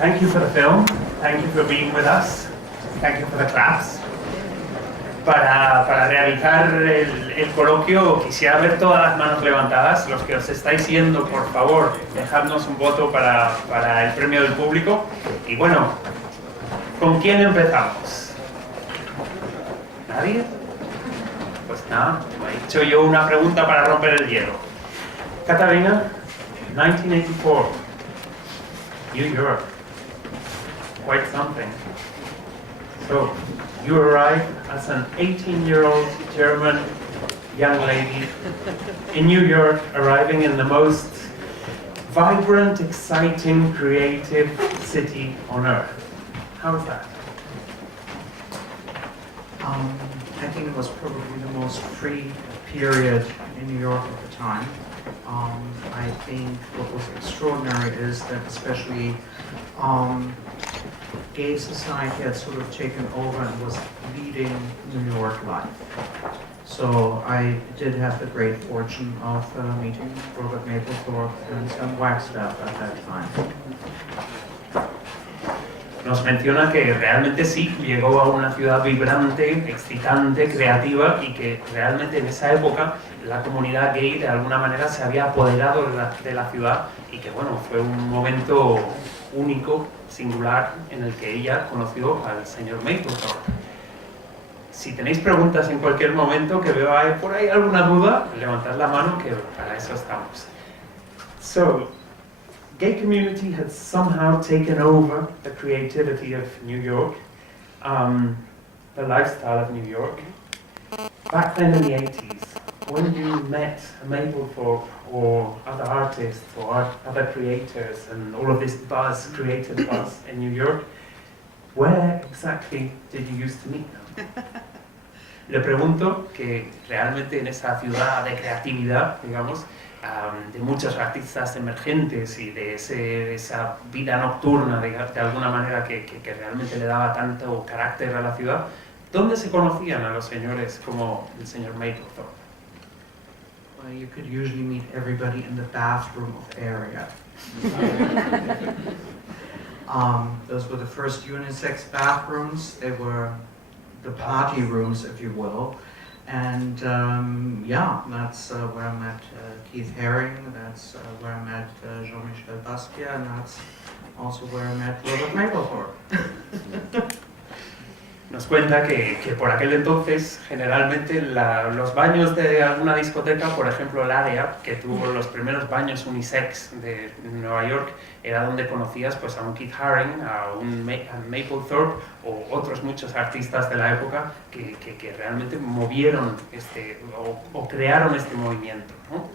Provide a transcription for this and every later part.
Thank you for the film. Thank you for being with us. Thank you for the claps. Para realizar el coloquio quisiera ver todas las manos levantadas. Los que os estáis yendo, por favor, dejadnos un voto para el premio del público. Y bueno, ¿con quién empezamos? ¿Nadie? Pues nada, me he hecho yo una pregunta para romper el hielo. Katharina, 1984, New York, quite something. So, you arrived as an 18-year-old German young lady in New York, arriving in the most vibrant, exciting, creative city on earth. How was that? I think it was probably the most free period in New York at the time. I think what was extraordinary is that especially gay society had sort of taken over and was leading New York life. So I did have the great fortune of meeting Robert Mapplethorpe and Sam Wagstaff at that time. Nos menciona que realmente sí, llegó a una ciudad vibrante, excitante, creativa y que realmente en esa época la comunidad gay de alguna manera se había apoderado de la ciudad y que bueno, fue un momento único, singular, en el que ella conoció al señor Mapplethorpe. Si tenéis preguntas en cualquier momento, que veo por ahí alguna duda, levantad la mano que para eso estamos. So, gay community had somehow taken over the creativity of New York, the lifestyle of New York. Back then in the 80s, when you met Mapplethorpe or other artists or other creators and all of this buzz, creative buzz in New York, where exactly did you used to meet them? Le pregunto que realmente en esa ciudad de creatividad, digamos, de muchos artistas emergentes y de esa vida nocturna, de alguna manera que realmente le daba tanto carácter a la ciudad, ¿dónde se conocían a los señores como el señor Mapplethorpe? Well, you could usually meet everybody in the bathroom of area. Those were the first unisex bathrooms. They were the party rooms, if you will. And yeah, that's where I met Keith Haring, that's where I met Jean-Michel Basquiat, and that's also where I met Robert Mapplethorpe. Nos cuenta que por aquel entonces, generalmente los baños de alguna discoteca, por ejemplo el área que tuvo los primeros baños unisex de Nueva York, era donde conocías pues, a un Keith Haring, a un Mapplethorpe o otros muchos artistas de la época que realmente movieron o crearon este movimiento, ¿no?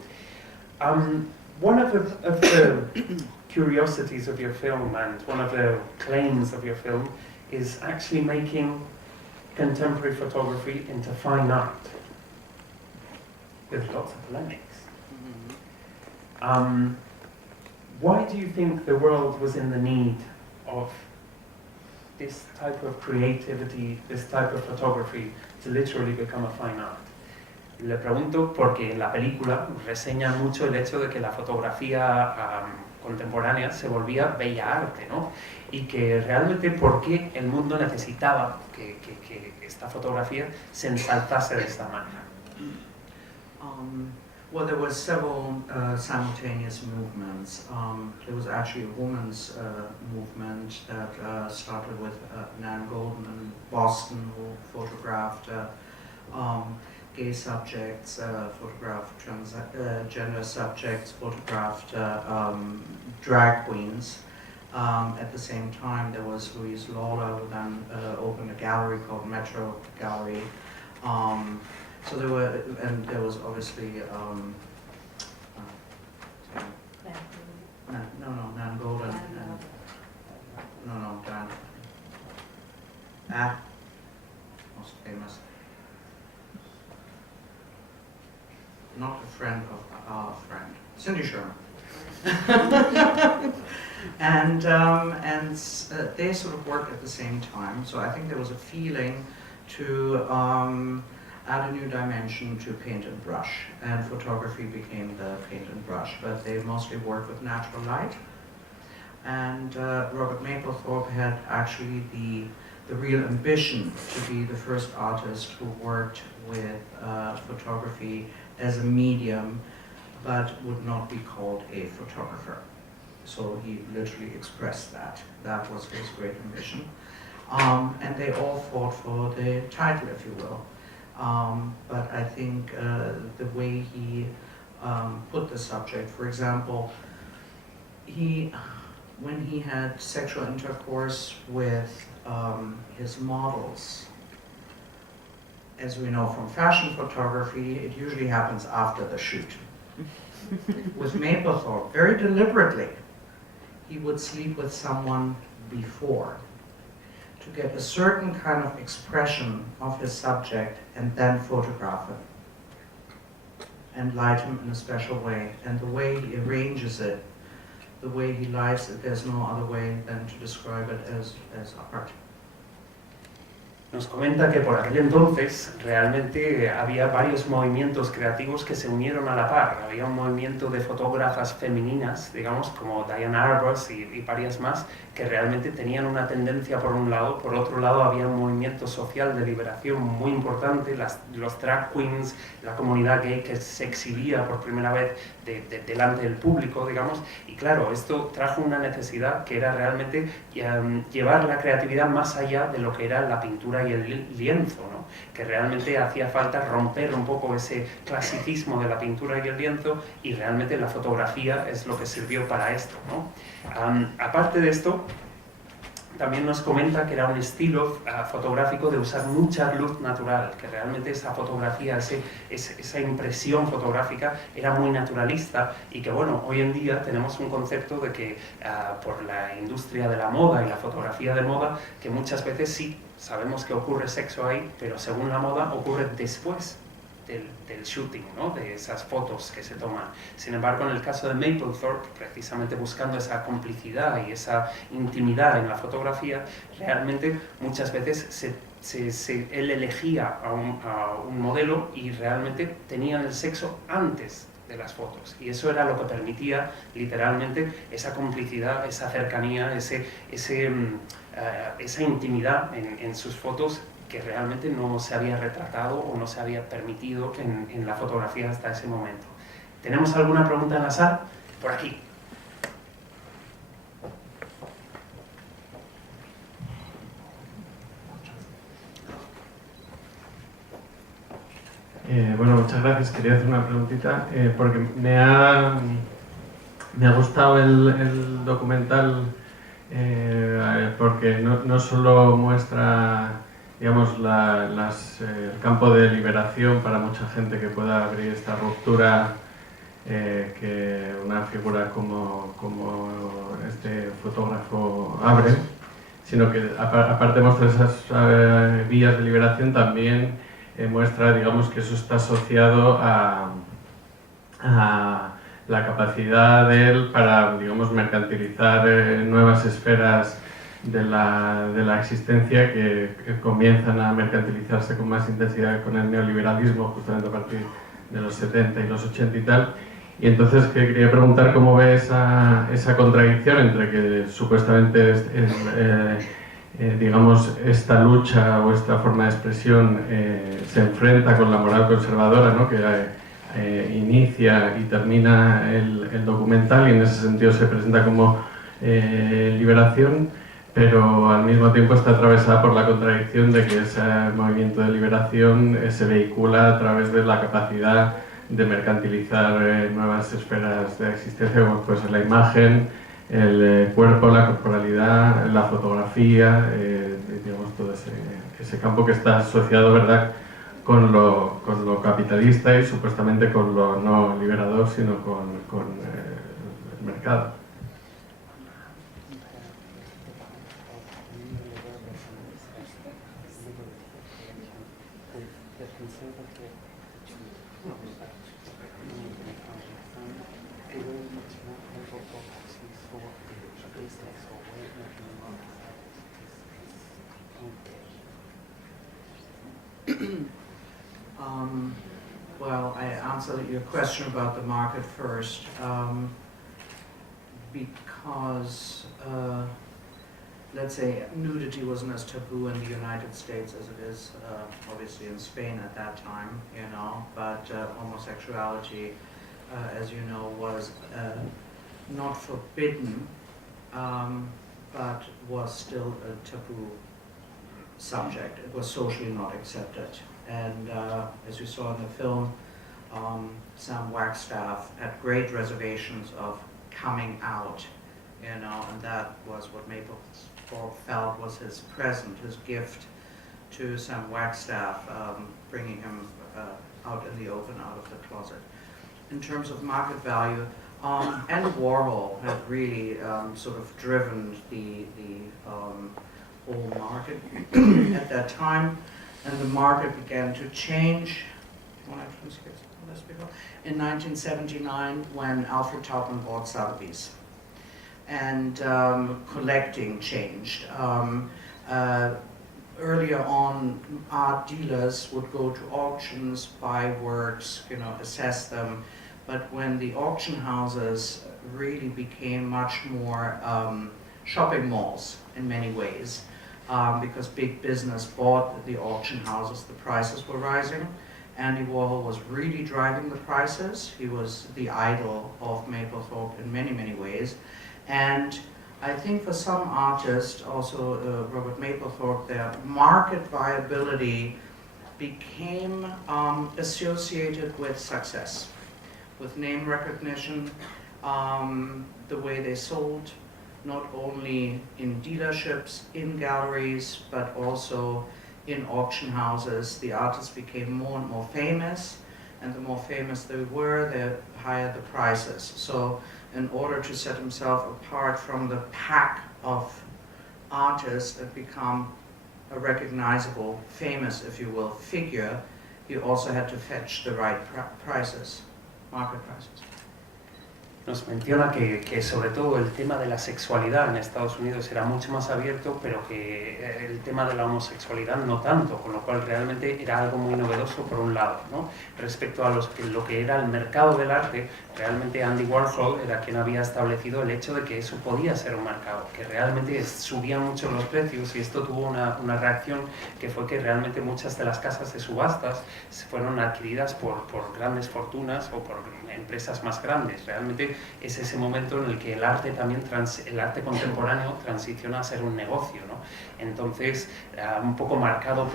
One of the curiosities of your film and one of the claims of your film is actually making contemporary photography into fine art with lots of polemics. Why do you think the world was in the need of this type of creativity, this type of photography to literally become a fine art? Le pregunto porque en la película reseña mucho el hecho de que la fotografía contemporánea se volvía bella arte, ¿no? Y que realmente por qué el mundo necesitaba que esta fotografía se ensalzase de esta manera. Well, there were several simultaneous movements. There was actually a women's movement that started with Nan Goldin in Boston, who photographed gay subjects, photographed transgender subjects, photographed drag queens. At the same time, there was Louise Lawler, who then opened a gallery called Metro Gallery. So there were, and there was obviously, Nan Goldin, and, Dan. Most famous. Not a friend of our friend, Cindy Sherman. and they sort of worked at the same time. So I think there was a feeling to add a new dimension to paint and brush, and photography became the paint and brush. But they mostly worked with natural light. And Robert Mapplethorpe had actually the real ambition to be the first artist who worked with photography as a medium, but would not be called a photographer. So he literally expressed that. That was his great ambition. And they all fought for the title, if you will. But I think the way he put the subject, for example, when he had sexual intercourse with his models, as we know from fashion photography, it usually happens after the shoot. With Mapplethorpe, very deliberately, he would sleep with someone before to get a certain kind of expression of his subject and then photograph him and light him in a special way. And the way he arranges it, the way he lights it, there's no other way than to describe it as art. Nos comenta que por aquel entonces realmente había varios movimientos creativos que se unieron a la par. Había un movimiento de fotógrafas femeninas, digamos, como Diane Arbus y varias más, que realmente tenían una tendencia por un lado. Por otro lado, había un movimiento social de liberación muy importante, los drag queens, la comunidad gay que se exhibía por primera vez delante del público, digamos. Y claro, esto trajo una necesidad que era realmente llevar la creatividad más allá de lo que era la pintura y el lienzo, ¿no? Que realmente hacía falta romper un poco ese clasicismo de la pintura y el lienzo, y realmente la fotografía es lo que sirvió para esto, ¿no? Aparte de esto, también nos comenta que era un estilo fotográfico de usar mucha luz natural, que realmente esa fotografía, esa impresión fotográfica era muy naturalista, y que bueno, hoy en día tenemos un concepto de que por la industria de la moda y la fotografía de moda, que muchas veces sí sabemos que ocurre sexo ahí, pero según la moda ocurre después del shooting, ¿no? De esas fotos que se toman. Sin embargo, en el caso de Mapplethorpe, precisamente buscando esa complicidad y esa intimidad en la fotografía, realmente muchas veces él elegía a un modelo y realmente tenían el sexo antes de las fotos, y eso era lo que permitía literalmente esa complicidad, esa cercanía, esa intimidad en sus fotos, que realmente no se había retratado o no se había permitido en la fotografía hasta ese momento. ¿Tenemos alguna pregunta en la sala? Por aquí. Bueno, muchas gracias. Quería hacer una preguntita, porque me ha gustado el documental, porque no solo muestra, digamos, el campo de liberación para mucha gente que pueda abrir esta ruptura que una figura como este fotógrafo abre, sino que aparte de mostrar esas vías de liberación, también muestra, digamos, que eso está asociado a la capacidad de él para, digamos, mercantilizar nuevas esferas de la existencia que comienzan a mercantilizarse con más intensidad con el neoliberalismo, justamente a partir de los 70 y los 80 y tal. Y entonces que quería preguntar cómo ve esa contradicción entre que supuestamente digamos, esta lucha o esta forma de expresión se enfrenta con la moral conservadora, ¿no? Que inicia y termina el documental, y en ese sentido se presenta como liberación, pero al mismo tiempo está atravesada por la contradicción de que ese movimiento de liberación se vehicula a través de la capacidad de mercantilizar nuevas esferas de existencia, como puede ser la imagen, el cuerpo, la corporalidad, la fotografía, digamos, todo ese campo que está asociado, ¿verdad?, con lo capitalista y supuestamente con lo no liberador, sino con el mercado. Well, I answer your question about the market first. because, let's say, nudity wasn't as taboo in the United States as it is obviously in Spain at that time, you know, but homosexuality, as you know, was not forbidden, but was still a taboo subject. It was socially not accepted. And as you saw in the film, Sam Wagstaff had great reservations of coming out, you know, and that was what Mapplethorpe felt was his present, his gift to Sam Wagstaff, bringing him out in the open, out of the closet. In terms of market value, Andy Warhol had really sort of driven the whole market at that time, and the market began to change. In 1979, when Alfred Taubman bought Sotheby's, and collecting changed. Earlier on, art dealers would go to auctions, buy works, you know, assess them. But when the auction houses really became much more shopping malls in many ways, because big business bought the auction houses, the prices were rising. Andy Warhol was really driving the prices. He was the idol of Mapplethorpe in many, many ways. And I think for some artists, also Robert Mapplethorpe, their market viability became associated with success, with name recognition, the way they sold, not only in dealerships, in galleries, but also in auction houses. The artists became more and more famous, and the more famous they were, the higher the prices. So in order to set himself apart from the pack of artists and become a recognizable, famous, if you will, figure, he also had to fetch the right prices, market prices. Nos menciona que sobre todo el tema de la sexualidad en Estados Unidos era mucho más abierto, pero que el tema de la homosexualidad no tanto, con lo cual realmente era algo muy novedoso por un lado, ¿no? Respecto a lo que era el mercado del arte, realmente Andy Warhol era quien había establecido el hecho de que eso podía ser un mercado, que realmente subían mucho los precios, y esto tuvo una reacción que fue que realmente muchas de las casas de subastas fueron adquiridas por grandes fortunas o por empresas más grandes. Realmente es ese momento en el que el arte también, el arte contemporáneo transiciona a ser un negocio, ¿no? Entonces, un poco marcado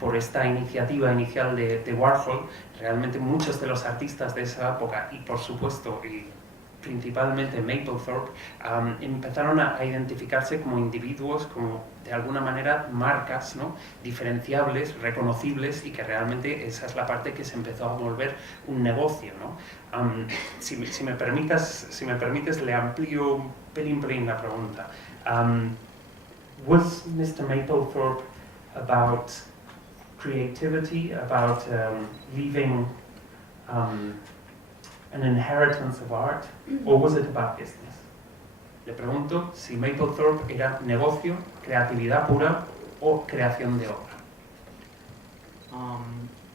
por esta iniciativa inicial de Warhol, realmente muchos de los artistas de esa época, y por supuesto, y principalmente Mapplethorpe, empezaron a identificarse como individuos, como de alguna manera marcas, ¿no? Diferenciables, reconocibles, y que realmente esa es la parte que se empezó a volver un negocio, ¿no? Si me permites, le amplío un pelín la pregunta. Was Mr. Mapplethorpe about creativity, about leaving an inheritance of art, or was it about business? Le pregunto si Mapplethorpe era negocio, creatividad pura o creación de obra.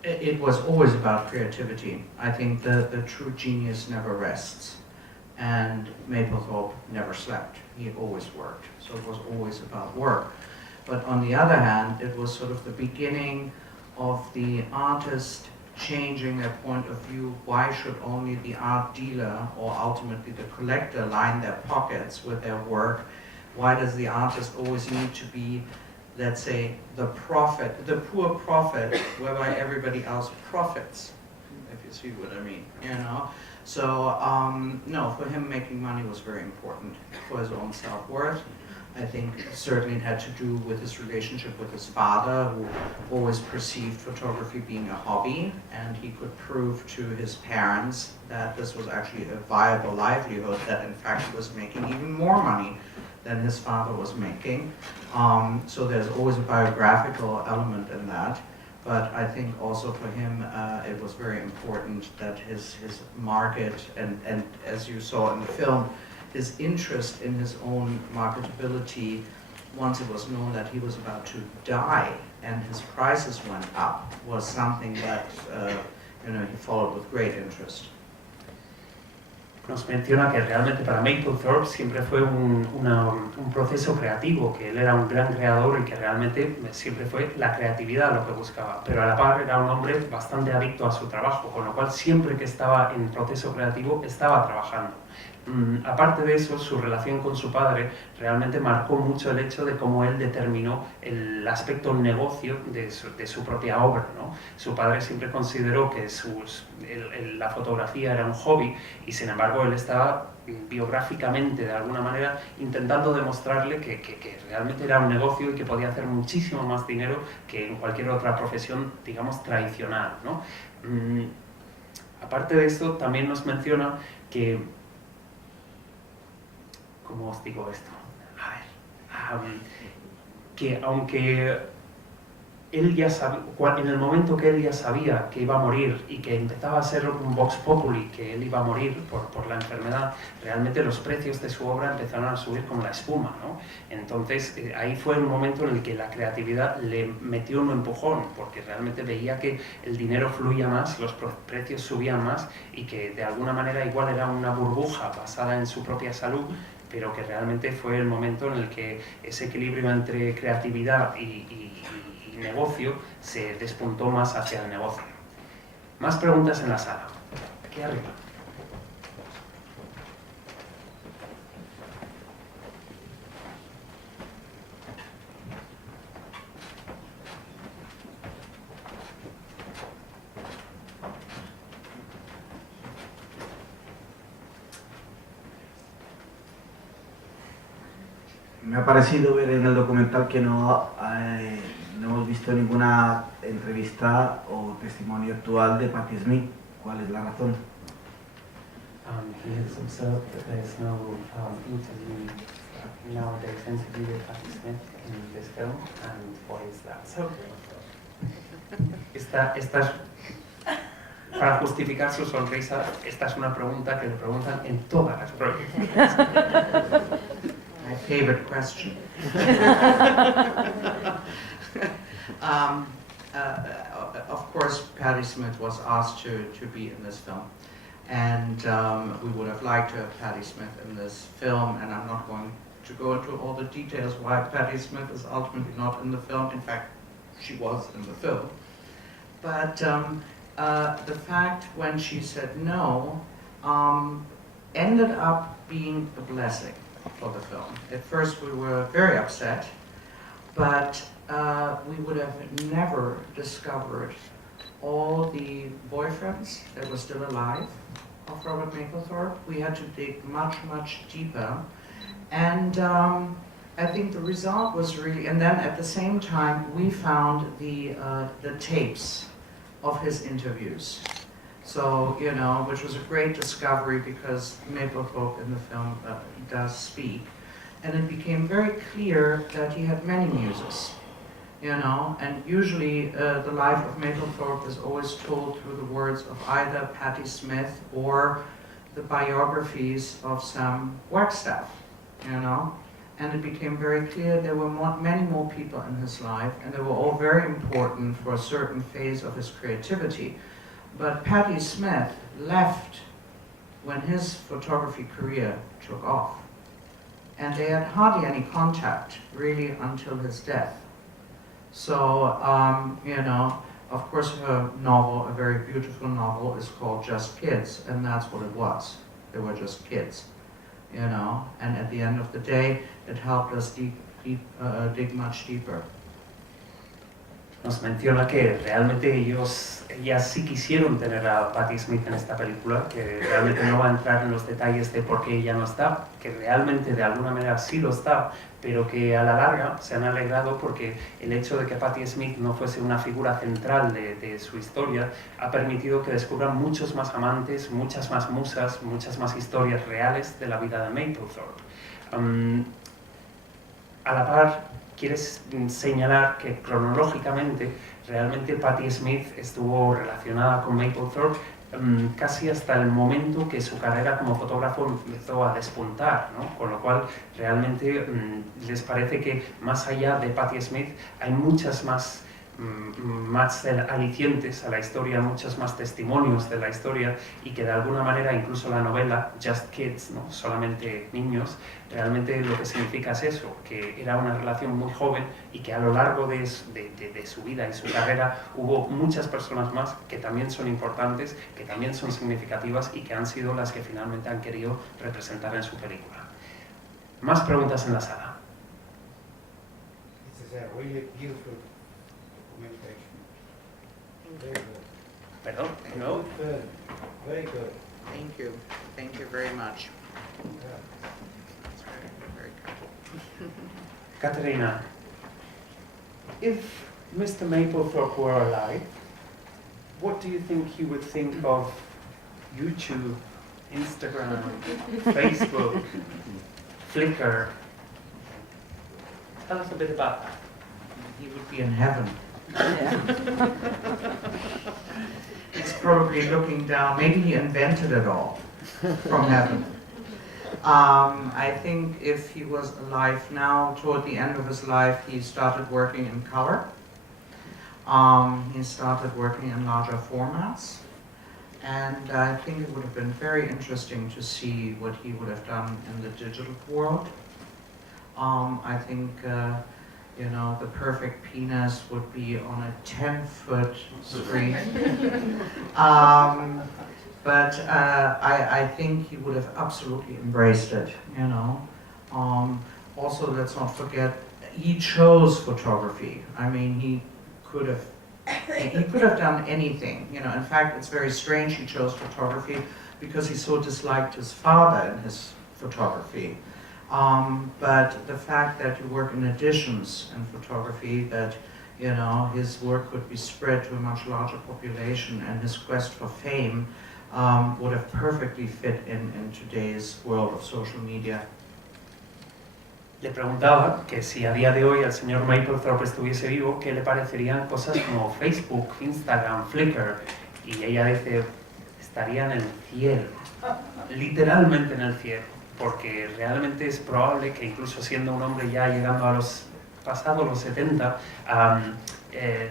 It was always about creativity. I think the true genius never rests, and Mapplethorpe never slept. He always worked, so it was always about work. But on the other hand, it was sort of the beginning of the artist changing their point of view. Why should only the art dealer or ultimately the collector line their pockets with their work? Why does the artist always need to be, let's say, the prophet, the poor prophet, whereby everybody else profits, if you see what I mean, you know? So, no, for him making money was very important for his own self-worth. I think certainly it had to do with his relationship with his father, who always perceived photography being a hobby, and he could prove to his parents that this was actually a viable livelihood, that in fact he was making even more money than his father was making. So there's always a biographical element in that. But I think also for him, it was very important that his market, and as you saw in the film, his interest in his own marketability, once it was known that he was about to die and his prices went up, was something that he followed with great interest. nos menciona que realmente para Mapplethorpe siempre fue un proceso creativo, que él era un gran creador y que realmente siempre fue la creatividad lo que buscaba, pero a la par era un hombre bastante adicto a su trabajo, con lo cual siempre que estaba en proceso creativo estaba trabajando. Aparte de eso, su relación con su padre realmente marcó mucho el hecho de cómo él determinó el aspecto negocio de su propia obra, ¿no? Su padre siempre consideró que la fotografía era un hobby y sin embargo él estaba biográficamente de alguna manera intentando demostrarle que realmente era un negocio y que podía hacer muchísimo más dinero que en cualquier otra profesión, digamos, tradicional, ¿no? Aparte de esto, también nos menciona que... ¿Cómo os digo esto? A ver, que aunque él ya sabía, en el momento que él ya sabía que iba a morir y que empezaba a ser un vox populi, que él iba a morir por la enfermedad, realmente los precios de su obra empezaron a subir como la espuma, ¿no? Entonces ahí fue un momento en el que la creatividad le metió un empujón, porque realmente veía que el dinero fluía más, los precios subían más y que de alguna manera igual era una burbuja basada en su propia salud, pero que realmente fue el momento en el que ese equilibrio entre creatividad y negocio se despuntó más hacia el negocio. Más preguntas en la sala. Aquí arriba. Me ha parecido ver en el documental que no hemos visto ninguna entrevista o testimonio actual de Patti Smith. ¿Cuál es la razón? He has observed that there's no interview, nowadays interview with Patti Smith in this film, and why is that so? Esta es, para justificar su sonrisa, esta es una pregunta que le preguntan en todas las proyecciones. My favorite question. Of course, Patti Smith was asked to be in this film, and we would have liked to have Patti Smith in this film, and I'm not going to go into all the details why Patti Smith is ultimately not in the film. In fact, she was in the film. But the fact when she said no ended up being a blessing for the film. At first we were very upset, but we would have never discovered all the boyfriends that were still alive of Robert Mapplethorpe. We had to dig much, much deeper. And I think the result was really, and then at the same time we found the tapes of his interviews. So, you know, which was a great discovery because Mapplethorpe in the film does speak. And it became very clear that he had many muses, you know, and usually the life of Mapplethorpe is always told through the words of either Patti Smith or the biographies of some Wagstaff, you know. And it became very clear there were many more people in his life, and they were all very important for a certain phase of his creativity. But Patti Smith left when his photography career took off. And they had hardly any contact, really, until his death. So, you know, of course her novel, a very beautiful novel, is called Just Kids, and that's what it was. They were just kids, you know, and at the end of the day, it helped us dig much deeper. Nos menciona que realmente ellas sí quisieron tener a Patti Smith en esta película, que realmente no va a entrar en los detalles de por qué ella no está, que realmente de alguna manera sí lo está, pero que a la larga se han alegrado porque el hecho de que Patti Smith no fuese una figura central de su historia ha permitido que descubran muchos más amantes, muchas más musas, muchas más historias reales de la vida de Mapplethorpe. A la par, quieres señalar que cronológicamente realmente Patti Smith estuvo relacionada con Mapplethorpe casi hasta el momento que su carrera como fotógrafo empezó a despuntar, ¿no? Con lo cual realmente les parece que más allá de Patti Smith hay muchas más más alicientes a la historia, muchos más testimonios de la historia, y que de alguna manera incluso la novela Just Kids, ¿no? Solamente niños, realmente lo que significa es eso, que era una relación muy joven y que a lo largo de su vida y su carrera hubo muchas personas más que también son importantes, que también son significativas y que han sido las que finalmente han querido representar en su película. Más preguntas en la sala. This is a really beautiful documentation. Very good. Perdón, no. Good film. Very good. Thank you. Thank you very much. Yeah. That's very kind. Katharina, if Mr. Mapplethorpe were alive, what do you think he would think of YouTube, Instagram, Facebook, Flickr? Tell us a bit about that. He would be in heaven. He's probably looking down. Maybe he invented it all from heaven. I think if he was alive now, toward the end of his life, he started working in color. He started working in larger formats. And I think it would have been very interesting to see what he would have done in the digital world. I think, you know, the perfect penis would be on a 10-foot screen. But I think he would have absolutely embraced it, you know. Also, let's not forget, he chose photography. I mean, he could have done anything, you know. In fact, it's very strange he chose photography because he so disliked his father in his photography. But the fact that you work in editions in photography, that, you know, his work could be spread to a much larger population, and his quest for fame would have perfectly fit in today's world of social media. Le preguntaba que si a día de hoy el señor Mapplethorpe estuviese vivo, ¿qué le parecerían cosas como Facebook, Instagram, Flickr? Y ella dice, estaría en el cielo, literalmente en el cielo, porque realmente es probable que incluso siendo un hombre ya llegando a pasados los 70,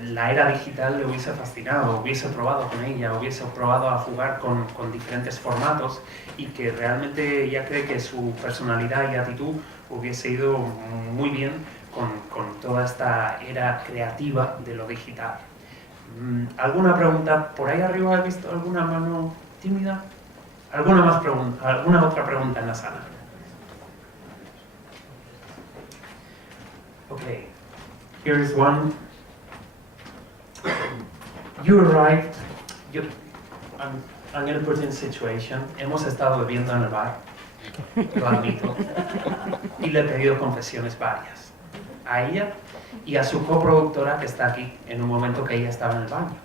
la era digital le hubiese fascinado, hubiese probado con ella, hubiese probado a jugar con diferentes formatos, y que realmente ella cree que su personalidad y actitud hubiese ido muy bien con toda esta era creativa de lo digital. ¿Alguna pregunta? ¿Por ahí arriba he visto alguna mano tímida? ¿Alguna otra pregunta en la sala? Okay, here is one. You arrived, I'm going to put in situation. Hemos estado bebiendo en el bar, lo admito, y le he pedido confesiones varias a ella y a su coproductora, que está aquí, en un momento que ella estaba en el baño.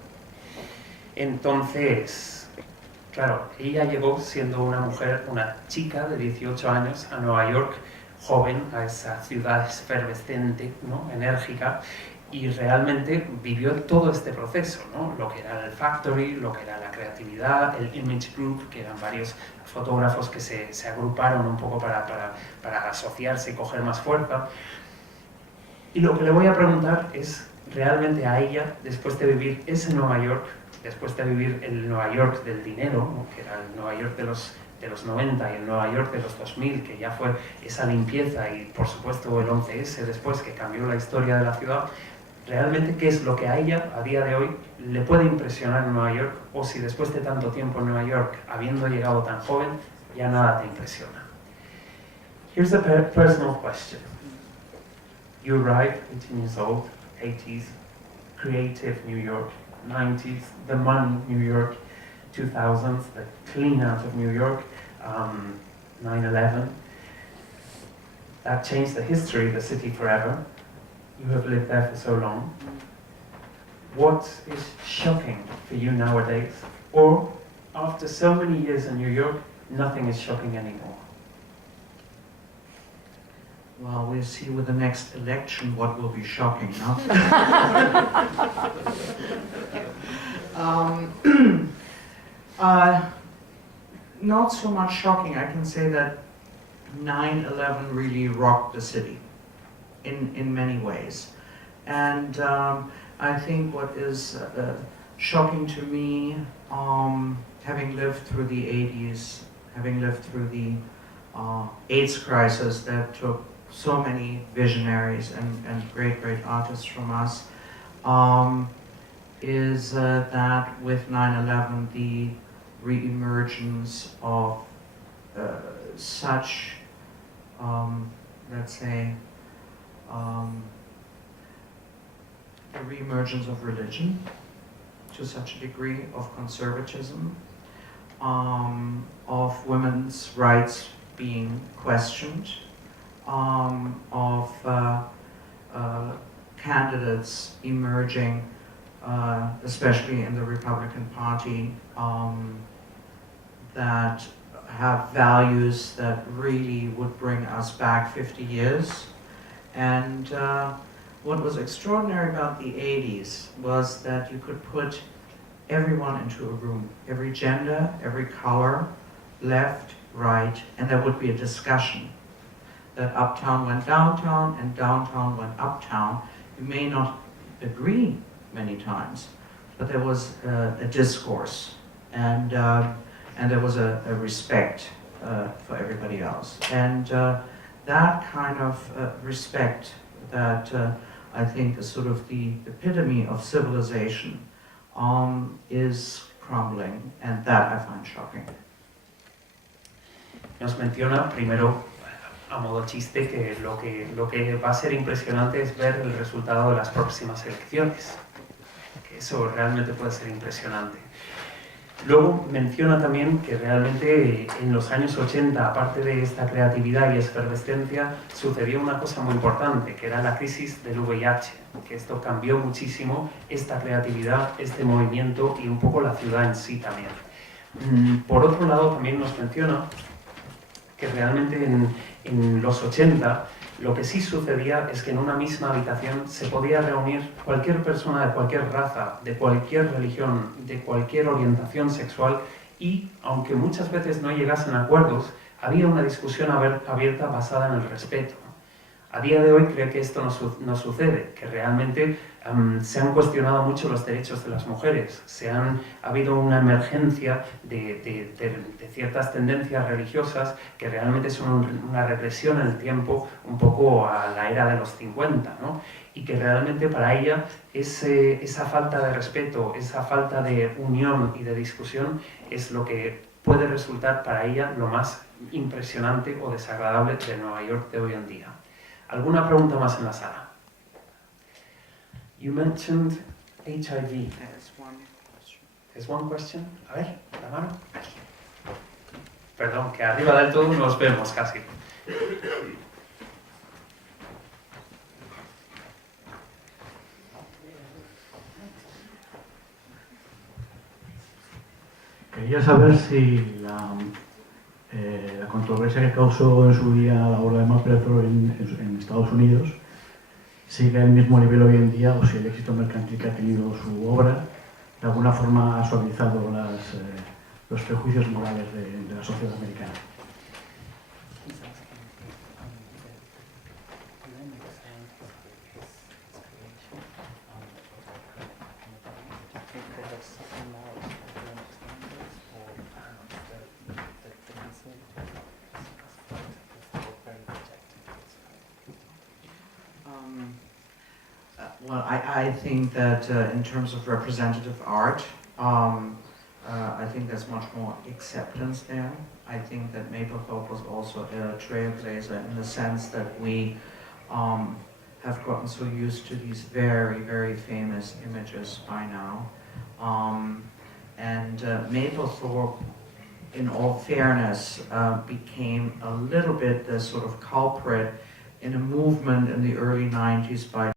Entonces, claro, ella llegó siendo una mujer, una chica de 18 años a Nueva York, joven, a esa ciudad efervescente, ¿no? Enérgica, y realmente vivió todo este proceso, ¿no? Lo que era el factory, lo que era la creatividad, el image group, que eran varios fotógrafos que se agruparon un poco para asociarse y coger más fuerza. Y lo que le voy a preguntar es realmente a ella, después de vivir ese Nueva York, después de vivir el Nueva York del dinero, ¿no? Que era el Nueva York de los 90 y el Nueva York de los 2000, que ya fue esa limpieza, y por supuesto el 11S después, que cambió la historia de la ciudad, realmente qué es lo que a ella, a día de hoy, le puede impresionar en Nueva York, o si después de tanto tiempo en Nueva York, habiendo llegado tan joven, ya nada te impresiona. Here's a personal question. You arrived 18 years old, 80s, creative New York, 90s, the money New York, 2000s, the clean out of New York, 9/11. That changed the history of the city forever. You have lived there for so long. What is shocking for you nowadays? Or, after so many years in New York, nothing is shocking anymore? Well, we'll see with the next election what will be shocking, no? Not so much shocking. I can say that 9/11 really rocked the city in many ways. And I think what is shocking to me, having lived through the 80s, having lived through the AIDS crisis that took so many visionaries and great artists from us, is that with 9/11 the re-emergence of such, let's say, the re-emergence of religion to such a degree, of conservatism, of women's rights being questioned, of candidates emerging, especially in the Republican Party, that have values that really would bring us back 50 years. And what was extraordinary about the 80s was that you could put everyone into a room, every gender, every color, left, right, and there would be a discussion. That uptown went downtown and downtown went uptown. You may not agree many times, but there was a discourse, and there was a respect for everybody else. And that kind of respect that I think is sort of the epitome of civilization is crumbling, and that I find shocking. Nos menciona primero, a modo chiste, que lo que va a ser impresionante es ver el resultado de las próximas elecciones. Que eso realmente puede ser impresionante. Luego menciona también que realmente en los años 80, aparte de esta creatividad y efervescencia, sucedió una cosa muy importante, que era la crisis del VIH, que esto cambió muchísimo esta creatividad, este movimiento y un poco la ciudad en sí también. Por otro lado, también nos menciona que realmente en los 80 lo que sí sucedía es que en una misma habitación se podía reunir cualquier persona de cualquier raza, de cualquier religión, de cualquier orientación sexual y, aunque muchas veces no llegasen a acuerdos, había una discusión abierta basada en el respeto. A día de hoy creo que esto no sucede, que realmente se han cuestionado mucho los derechos de las mujeres, ha habido una emergencia de ciertas tendencias religiosas que realmente son una regresión en el tiempo, un poco a la era de los 50, ¿no? Y que realmente para ella esa falta de respeto, esa falta de unión y de discusión es lo que puede resultar para ella lo más impresionante o desagradable de Nueva York de hoy en día. ¿Alguna pregunta más en la sala? You mentioned HIV. There's one question. There's one question. A ver, la mano. Perdón, que arriba del todo nos vemos casi. Quería saber si la controversia que causó en su día la obra de Mapplethorpe en Estados Unidos sigue al mismo nivel hoy en día, o si el éxito mercantil que ha tenido su obra de alguna forma ha suavizado los prejuicios morales de la sociedad americana. Well, I think that in terms of representative art, I think there's much more acceptance there. I think that Mapplethorpe was also a trailblazer in the sense that we have gotten so used to these very famous images by now. And Mapplethorpe, in all fairness, became a little bit the sort of culprit in a movement in the early 90s by